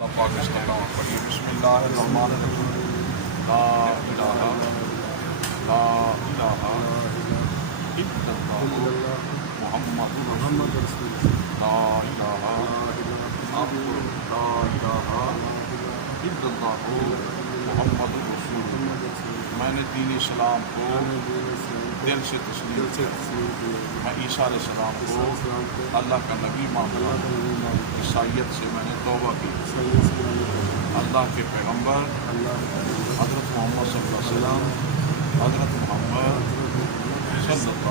اللہ پاک استقامت پڑھیے۔ بسم اللہ الرحمن الرحیم۔ لا الہ لا الہ الا اللہ محمد رسول اللہ۔ لا الہ لا الہ الا اللہ محمد رسول اللہ۔ میں نے دین اسلام کو دل سے تسلیم کیا۔ میں عیسیٰ علیہ السلام کو اللہ کا نبی مانتا ہوں۔ عیسائیت سے میں نے توبہ کی۔ اللہ کے پیغمبر حضرت محمد صلی اللہ علیہ وسلم، حضرت محمد صلی اللہ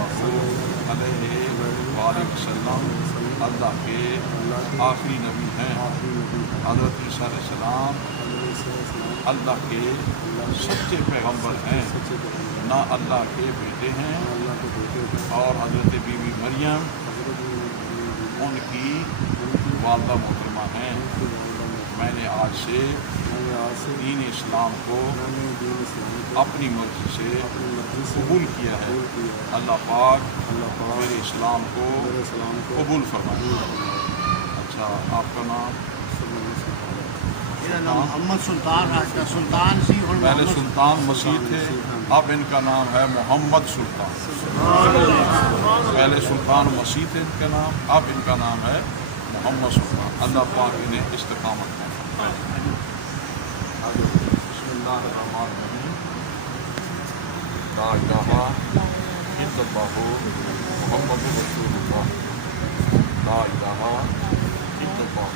علیہ وآلہ وسلم اللہ کے آخری نبی ہیں۔ حضرت عیسیٰ علیہ السلام اللہ کے سچے پیغمبر ہیں، نہ اللہ کے بیٹے ہیں، اور حضرت بی بی مریم ان کی والدہ محترمہ ہیں۔ میں نے آج سے دین اسلام کو اپنی مرضی سے قبول کیا ہے۔ اللہ پاک میرے اسلام کو قبول فرمائے۔ اچھا، آپ کا نام؟ میرا نام محمد سلطان راشدہ سلطان سی اور پہلے سلطان مسیح تھے، اب ان کا نام ہے محمد سلطان۔ پہلے سلطان مسیح تھے ان کا نام، اب ان کا نام ہے محمد سلطان۔ اللہ پاک انہیں استقامت میں فرمائے۔ بسم اللہ الرحمن الرحیم۔ لا الہ الا اللہ محمد رسول اللہ۔ لا الہ الا اللہ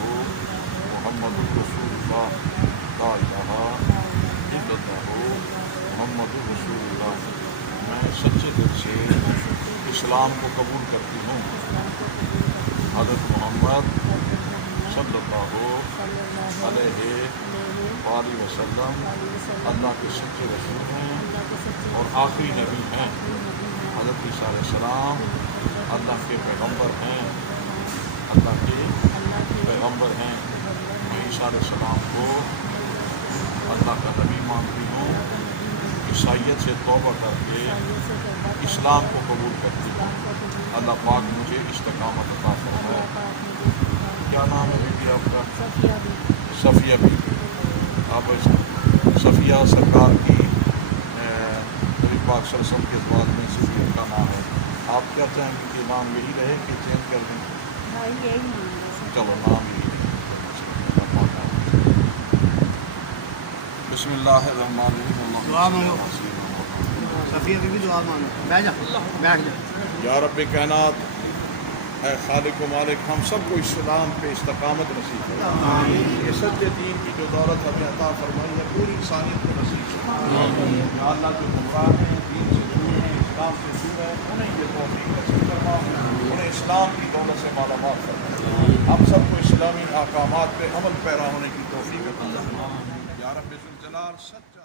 محمد رسول اللہ۔ لا الہ الا اللہ محمد رسول اللہ۔ میں سچے دل سے اسلام کو قبول کرتی ہوں۔ حضرت محمد صلی اللہ علیہ وآلہ وسلم اللہ کے سچے رسول ہیں اور آخری نبی ہیں۔ حضرت عیسیٰ علیہ السلام اللہ کے پیغمبر ہیں، اللہ کے پیغمبر ہیں۔ میں عیسیٰ علیہ السلام کو اللہ کا نبی مانتی ہوں۔ عیسائیت سے توبہ کر کے اسلام کو قبول کرتی ہوں۔ اللہ پاک مجھے استقامت عطا فرمائے۔ کیا نام ہے بیٹی آپ کا؟ صفیہ بیٹی۔ آپ صفیہ سرکار کی نبی پاک صلی اللہ علیہ وسلم کے ازواج میں سے بھی ان کا نام ہے۔ آپ کیا چاہیں گے کہ نام یہی رہے کہ چینج کر دیں؟ چلو نام یہی رہے۔ بسم اللہ الرحمن الرحیم۔ دعا مانگو، صفیہ کی بھی دعا مانگو۔ بیٹھ جا، بیٹھ جا۔ یا رب کائنات، اے خالق و مالک، ہم سب کو اسلام پہ استقامت نصیب فرما۔ یہ سچے دین کی جو دولت ہمیں عطا فرمائی ہے پوری انسانیت کو نصیب فرما۔ یا اللہ جو گمراہ ہیں، دین سے دور ہیں، اسلام سے دور ہیں، انہیں یہ توفیق نصیب فرما، انہیں اسلام کی دولت سے مالا مال فرما۔ ہم سب کو اسلامی احکامات پہ عمل پیرا ہونے کی توفیق عطا فرما۔ یا رب ذوالجلال سچ